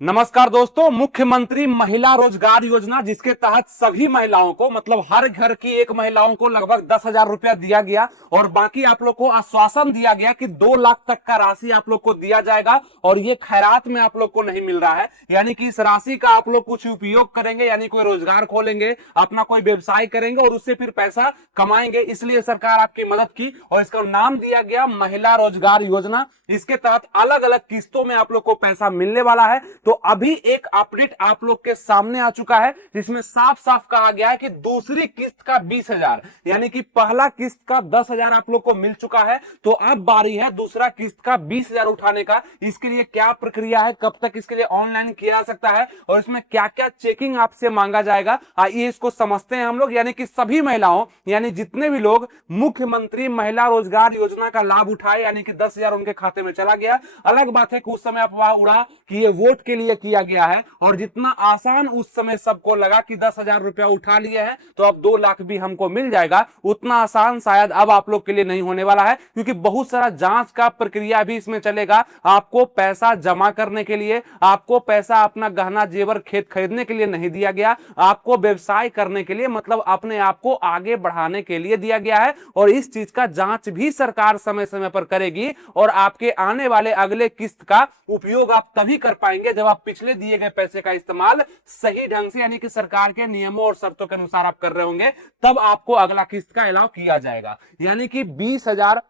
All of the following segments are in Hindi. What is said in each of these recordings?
नमस्कार दोस्तों। मुख्यमंत्री महिला रोजगार योजना जिसके तहत सभी महिलाओं को मतलब हर घर की एक महिलाओं को लगभग 10,000 रुपया दिया गया और बाकी आप लोग को आश्वासन दिया गया कि 2 लाख तक का राशि आप लोग को दिया जाएगा और ये खैरात में आप लोग को नहीं मिल रहा है। यानी कि इस राशि का आप लोग कुछ उपयोग करेंगे, यानी कोई रोजगार खोलेंगे, अपना कोई व्यवसाय करेंगे और उससे फिर पैसा कमाएंगे। इसलिए सरकार आपकी मदद की और इसका नाम दिया गया महिला रोजगार योजना। इसके तहत अलग अलग किस्तों में आप लोग को पैसा मिलने वाला है। तो अभी एक अपडेट आप लोग के सामने आ चुका है जिसमें साफ साफ कहा गया है कि दूसरी किस्त का 20,000 यानी कि पहला किस्त का 10,000 आप लोग को मिल चुका है। तो अब बारी है दूसरा किस्त का 20,000 उठाने का। इसके लिए क्या प्रक्रिया है, कब तक इसके लिए ऑनलाइन किया जा सकता है और इसमें क्या क्या चेकिंग आपसे मांगा जाएगा, आइए इसको समझते हैं हम लोग। यानी कि सभी महिलाओं यानी जितने भी लोग मुख्यमंत्री महिला रोजगार योजना का लाभ उठाए यानी कि 10,000 उनके खाते में चला गया। अलग बात है कि उस समय अफवाह उड़ा कि ये वोट के लिए किया गया है और जितना आसान उस समय सबको लगा कि 10,000 रुपया उठा लिए हैं तो अब 2 लाख भी हमको मिल जाएगा, उतना आसान शायद अब आप लोग के लिए नहीं होने वाला है, क्योंकि बहुत सारा जांच का प्रक्रिया भी इसमें चलेगा। आपको पैसा जमा करने के लिए, आपको पैसा अपना गहना जेवर खेत खरीदने के लिए नहीं दिया गया, आपको व्यवसाय करने के लिए मतलब अपने आप को आगे बढ़ाने के लिए दिया गया है। और इस चीज का जांच भी सरकार समय समय पर करेगी और आपके आने वाले अगले किस्त का उपयोग आप तभी कर पाएंगे जब आप पिछले दिए गए पैसे का इस्तेमाल सही ढंग से यानी कि सरकार के नियमों और शर्तों के अनुसार आप कर रहे होंगे, तब आपको अगला किस्त का अलाउ किया जाएगा। यानी कि 20,000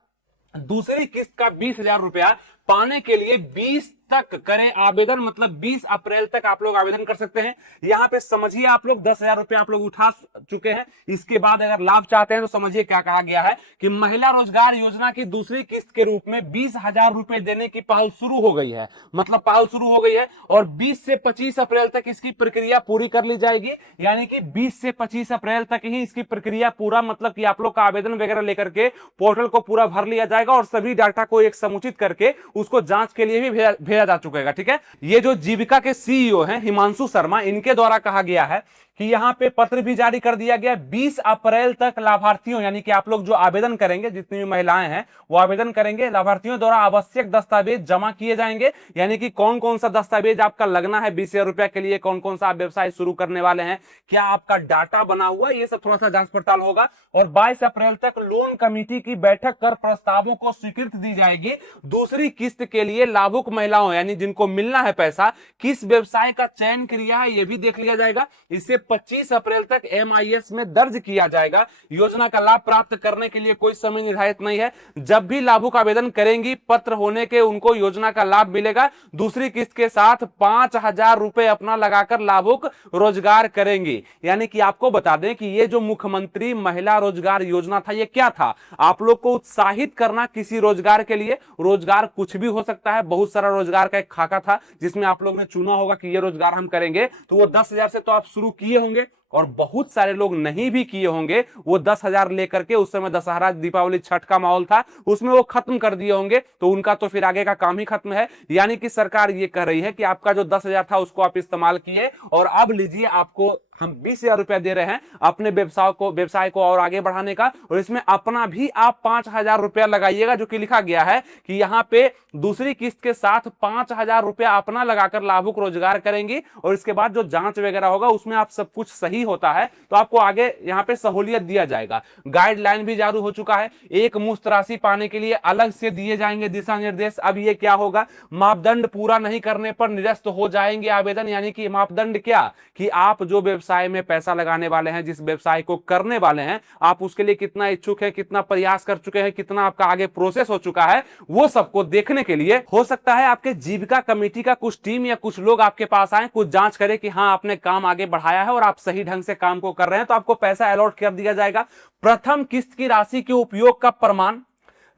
दूसरी किस्त का 20,000 रुपया पाने के लिए 20 तक करें आवेदन, मतलब 20 अप्रैल तक आप लोग आवेदन कर सकते हैं। यहां पे समझिए आप लोग 10,000 रुपया आप लोग उठा चुके हैं। इसके बाद अगर लाभ चाहते हैं तो समझिए क्या कहा गया है कि महिला रोजगार योजना की दूसरी किस्त के रूप में 20,000 रुपए देने की पहल शुरू हो गई है। मतलब पहल शुरू हो गई है और 20 से 25 अप्रैल तक इसकी प्रक्रिया पूरी कर ली जाएगी। यानी कि 20 से 25 अप्रैल तक ही इसकी प्रक्रिया पूरा मतलब कि आप लोग का आवेदन वगैरह लेकर के पोर्टल को पूरा भर लिया जाएगा और सभी डाटा को एक समुचित करके उसको जांच के लिए भी भेजा जा चुका है। ठीक है, ये जो जीविका के सीईओ हैं हिमांशु शर्मा, इनके द्वारा कहा गया है कि यहां पे पत्र भी जारी कर दिया गया 20 अप्रैल तक लाभार्थियों यानी कि आप लोग जो आवेदन करेंगे, जितनी भी महिलाएं हैं वो आवेदन करेंगे, लाभार्थियों द्वारा आवश्यक दस्तावेज जमा किए जाएंगे। यानी कि कौन कौन सा दस्तावेज आपका लगना है 20,000 रुपया के लिए, कौन कौन सा आप व्यवसाय शुरू करने वाले हैं, क्या आपका डाटा बना हुआ है, ये सब थोड़ा सा जांच पड़ताल होगा। और 22 अप्रैल तक लोन कमेटी की बैठक कर प्रस्तावों को स्वीकृति दी जाएगी। दूसरी किस्त के लिए लाभुक महिलाओं यानी जिनको मिलना है पैसा, किस व्यवसाय का चयन किया है ये भी देख लिया जाएगा। इससे 25 अप्रैल तक MIS में दर्ज किया जाएगा। योजना का लाभ प्राप्त करने के लिए कोई समय निर्धारित नहीं है। जब भी लाभुक आवेदन करेंगी, पत्र होने के उनको योजना का लाभ मिलेगा। दूसरी किस्त के साथ 5,000 रुपए अपना लगाकर लाभुक रोजगार करेंगी। यानी कि आपको बता दें कि ये जो मुख्यमंत्री महिला रोजगार योजना था, ये क्या था? आप लोग को उत्साहित करना किसी रोजगार के लिए। रोजगार कुछ भी हो सकता है, बहुत सारा रोजगार का एक खाका था जिसमें आप लोग ने चुना होगा कि ये रोजगार हम करेंगे, तो वो 10,000 से तो आप शुरू किए होंगे और बहुत सारे लोग नहीं भी किए होंगे। वो 10,000 लेकर के, उस समय दशहरा दीपावली छठ का माहौल था, उसमें वो खत्म कर दिए होंगे, तो उनका तो फिर आगे का काम ही खत्म है। यानी कि सरकार ये कह रही है कि आपका जो 10,000 था उसको आप इस्तेमाल किए और अब लीजिए आपको हम 20,000 रुपया दे रहे हैं अपने व्यवसाय को और आगे बढ़ाने का। और इसमें अपना भी आप 5,000 रुपया लगाइएगा, जो कि लिखा गया है कि यहां पे दूसरी किस्त के साथ 5,000 रुपया अपना लगाकर लाभुक रोजगार करेंगी और इसके बाद जो जांच वगैरह होगा उसमें आप सब कुछ सही होता है तो आपको आगे यहां पे सहूलियत दिया जाएगा। गाइडलाइन भी जारी हो चुका है। एक मुश्त राशि पाने के लिए अलग से दिए जाएंगे दिशा निर्देश। अब ये क्या होगा? मापदंड पूरा नहीं करने पर निरस्त हो जाएंगे आवेदन। यानी कि मापदंड क्या कि आप जो व्यवसाय में पैसा लगाने वाले हैं, जिस व्यवसाय को करने वाले हैं, आप उसके लिए कितना इच्छुक है, कितना प्रयास कर चुके हैं, कितना आपका आगे प्रोसेस हो चुका है, वो सबको देखने के लिए हो सकता है आपके जीविका कमेटी का कुछ टीम या कुछ लोग आपके पास आए, कुछ जांच करें कि हाँ आपने काम आगे बढ़ाया है और आप सही ढंग से काम को कर रहे हैं, तो आपको पैसा अलॉट कर दिया जाएगा। प्रथम किस्त की राशि के उपयोग का प्रमाण,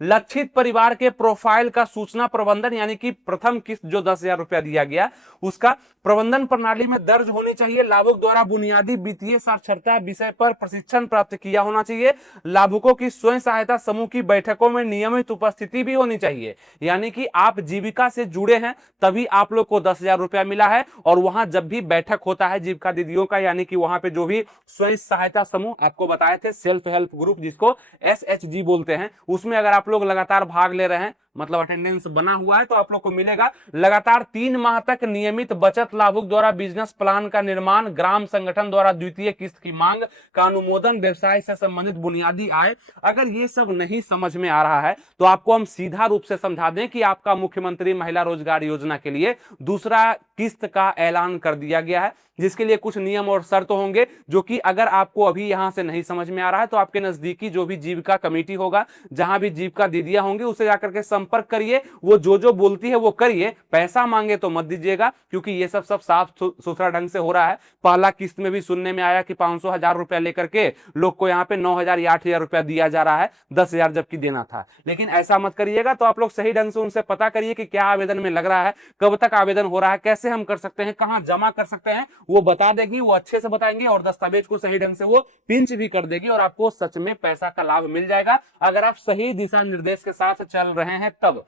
लक्षित परिवार के प्रोफाइल का सूचना प्रबंधन, यानी कि प्रथम किस्त जो 10,000 रुपया दिया गया उसका प्रबंधन प्रणाली में दर्ज होनी चाहिए। लाभुक द्वारा बुनियादी वित्तीय साक्षरता विषय पर प्रशिक्षण प्राप्त किया होना चाहिए। लाभुकों की स्वयं सहायता समूह की बैठकों में नियमित उपस्थिति भी होनी चाहिए। यानी कि आप जीविका से जुड़े हैं तभी आप लोग को 10,000 रुपया मिला है और वहां जब भी बैठक होता है जीविका दीदियों का, यानी कि वहां पे जो भी स्वयं सहायता समूह आपको बताए थे, सेल्फ हेल्प ग्रुप जिसको SHG बोलते हैं, उसमें अगर आप लोग लगातार भाग ले रहे हैं मतलब अटेंडेंस बना हुआ है तो आप लोग को मिलेगा। लगातार 3 माह तक नियमित बचत लाभुक द्वारा बिजनेस प्लान का निर्माण, ग्राम संगठन द्वारा द्वितीय किस्त की मांग का अनुमोदन, व्यवसाय से संबंधित बुनियादी आय। अगर ये सब नहीं समझ में आ रहा है तो आपको हम सीधा रूप से समझा दें कि आपका मुख्यमंत्री महिला रोजगार योजना के लिए दूसरा किस्त का ऐलान कर दिया गया है, जिसके लिए कुछ नियम और शर्त होंगे, जो कि अगर आपको अभी यहां से नहीं समझ में आ रहा है तो आपके नजदीकी जो भी जीविका कमेटी होगा, जहां भी जीविका दीदियां होंगी, उससे जाकर के संपर्क करिए। वो जो बोलती है वो करिए, पैसा मांगे तो मत दीजिएगा, क्योंकि ये सब साफ सुथरा ढंग से हो रहा है। पहला किस्त में भी सुनने में आया कि 500,000 रुपया लेकर के लोग को यहाँ पे 9,000 या 8,000 रुपया दिया जा रहा है, 10,000 जबकि देना था। लेकिन ऐसा मत करिएगा। तो आप लोग सही ढंग से उनसे पता करिए कि क्या आवेदन में लग रहा है, कब तक आवेदन हो रहा है, कैसे हम कर सकते हैं, कहां जमा कर सकते हैं, वो बता देगी, वो अच्छे से बताएंगे और दस्तावेज को सही ढंग से वो पिंच भी कर देगी और आपको सच में पैसा का लाभ मिल जाएगा, अगर आप सही दिशा निर्देश के साथ चल रहे हैं तब।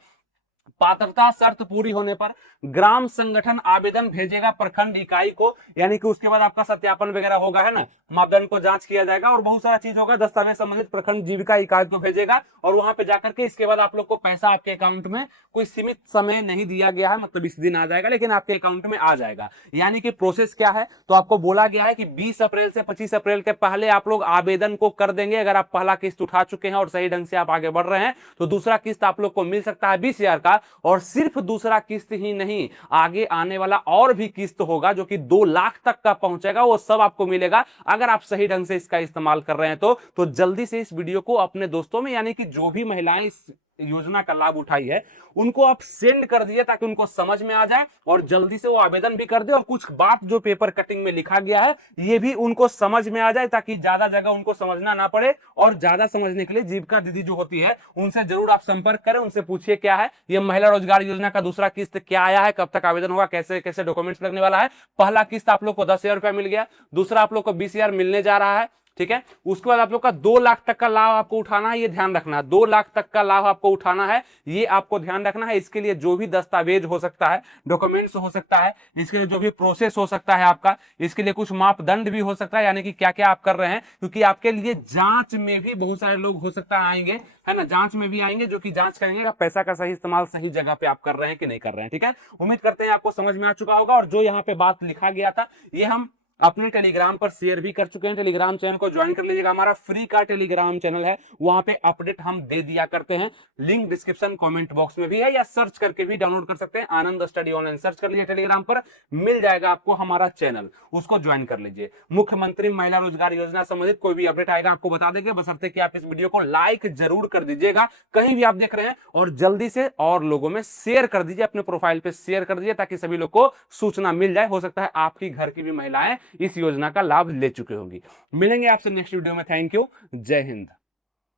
पात्रता शर्त पूरी होने पर ग्राम संगठन आवेदन भेजेगा प्रखंड इकाई को, यानी कि उसके बाद आपका सत्यापन वगैरह होगा, है ना, मापदंड को जांच किया जाएगा और बहुत सारा चीज होगा, दस्तावेज संबंधित प्रखंड जीविका इकाई को भेजेगा और वहां पे जाकर के इसके बाद आप लोग को पैसा आपके अकाउंट में, कोई सीमित समय नहीं दिया गया है, मतलब 20 दिन आ जाएगा, लेकिन आपके अकाउंट में आ जाएगा। यानी कि प्रोसेस क्या है, तो आपको बोला गया है कि 20 अप्रैल से 25 अप्रैल के पहले आप लोग आवेदन को कर देंगे। अगर आप पहला किस्त उठा चुके हैं और सही ढंग से आप आगे बढ़ रहे हैं तो दूसरा किस्त आप लोग को मिल सकता है 20,000 का। और सिर्फ दूसरा किस्त ही नहीं, आगे आने वाला और भी किस्त होगा जो कि 2 लाख तक का पहुंचेगा, वो सब आपको मिलेगा अगर आप सही ढंग से इसका इस्तेमाल कर रहे हैं तो जल्दी से इस वीडियो को अपने दोस्तों में, यानी कि जो भी महिलाएं इस योजना का लाभ उठाई है उनको आप सेंड कर दिए ताकि उनको समझ में आ जाए और जल्दी से वो आवेदन भी कर दे और कुछ बात जो पेपर कटिंग में लिखा गया है ये भी उनको समझ में आ जाए, ताकि ज्यादा जगह उनको समझना ना पड़े। और ज्यादा समझने के लिए जीविका दीदी जो होती है उनसे जरूर आप संपर्क करें, उनसे पूछिए क्या है ये महिला रोजगार योजना का दूसरा किस्त, क्या आया है, कब तक आवेदन होगा, कैसे कैसे डॉक्यूमेंट्स लगने वाला है। पहला किस्त आप लोग को 10,000 रुपया मिल गया, दूसरा आप लोग को 20,000 मिलने जा रहा है, ठीक है। उसके बाद आप लोग का 2 लाख तक का लाभ आपको उठाना है, ये ध्यान रखना है, 2 लाख तक का लाभ आपको उठाना है, ये आपको ध्यान रखना है। इसके लिए जो भी दस्तावेज हो सकता है, डॉक्यूमेंट्स हो सकता है, इसके लिए जो भी प्रोसेस हो सकता है आपका, इसके लिए कुछ मापदंड भी हो सकता है, यानी कि क्या क्या आप कर रहे हैं, क्योंकि आपके लिए जांच में भी बहुत सारे लोग हो सकता है आएंगे, है ना, जांच में भी आएंगे जो कि जांच करेंगे कि पैसा का सही इस्तेमाल सही जगह पे आप कर रहे हैं कि नहीं कर रहे हैं, ठीक है। उम्मीद करते हैं आपको समझ में आ चुका होगा। और जो यहाँ पे बात लिखा गया था ये हम अपने टेलीग्राम पर शेयर भी कर चुके हैं, टेलीग्राम चैनल को ज्वाइन कर लीजिएगा, हमारा फ्री का टेलीग्राम चैनल है, वहां पे अपडेट हम दे दिया करते हैं, लिंक डिस्क्रिप्शन कमेंट बॉक्स में भी है, या सर्च करके भी डाउनलोड कर सकते हैं, आनंद स्टडी ऑनलाइन सर्च कर लीजिए, टेलीग्राम पर मिल जाएगा आपको हमारा चैनल, उसको ज्वाइन कर लीजिए। मुख्यमंत्री महिला रोजगार योजना संबंधित कोई भी अपडेट आएगा आपको बता देंगे, बशर्ते कि आप इस वीडियो को लाइक जरूर कर दीजिएगा कहीं भी आप देख रहे हैं, और जल्दी से और लोगों में शेयर कर दीजिए, अपने प्रोफाइल पे शेयर कर दीजिए ताकि सभी लोग को सूचना मिल जाए। हो सकता है आपकी घर की भी महिलाएं इस योजना का लाभ ले चुके होंगी। मिलेंगे आपसे नेक्स्ट वीडियो में। थैंक यू, जय हिंद।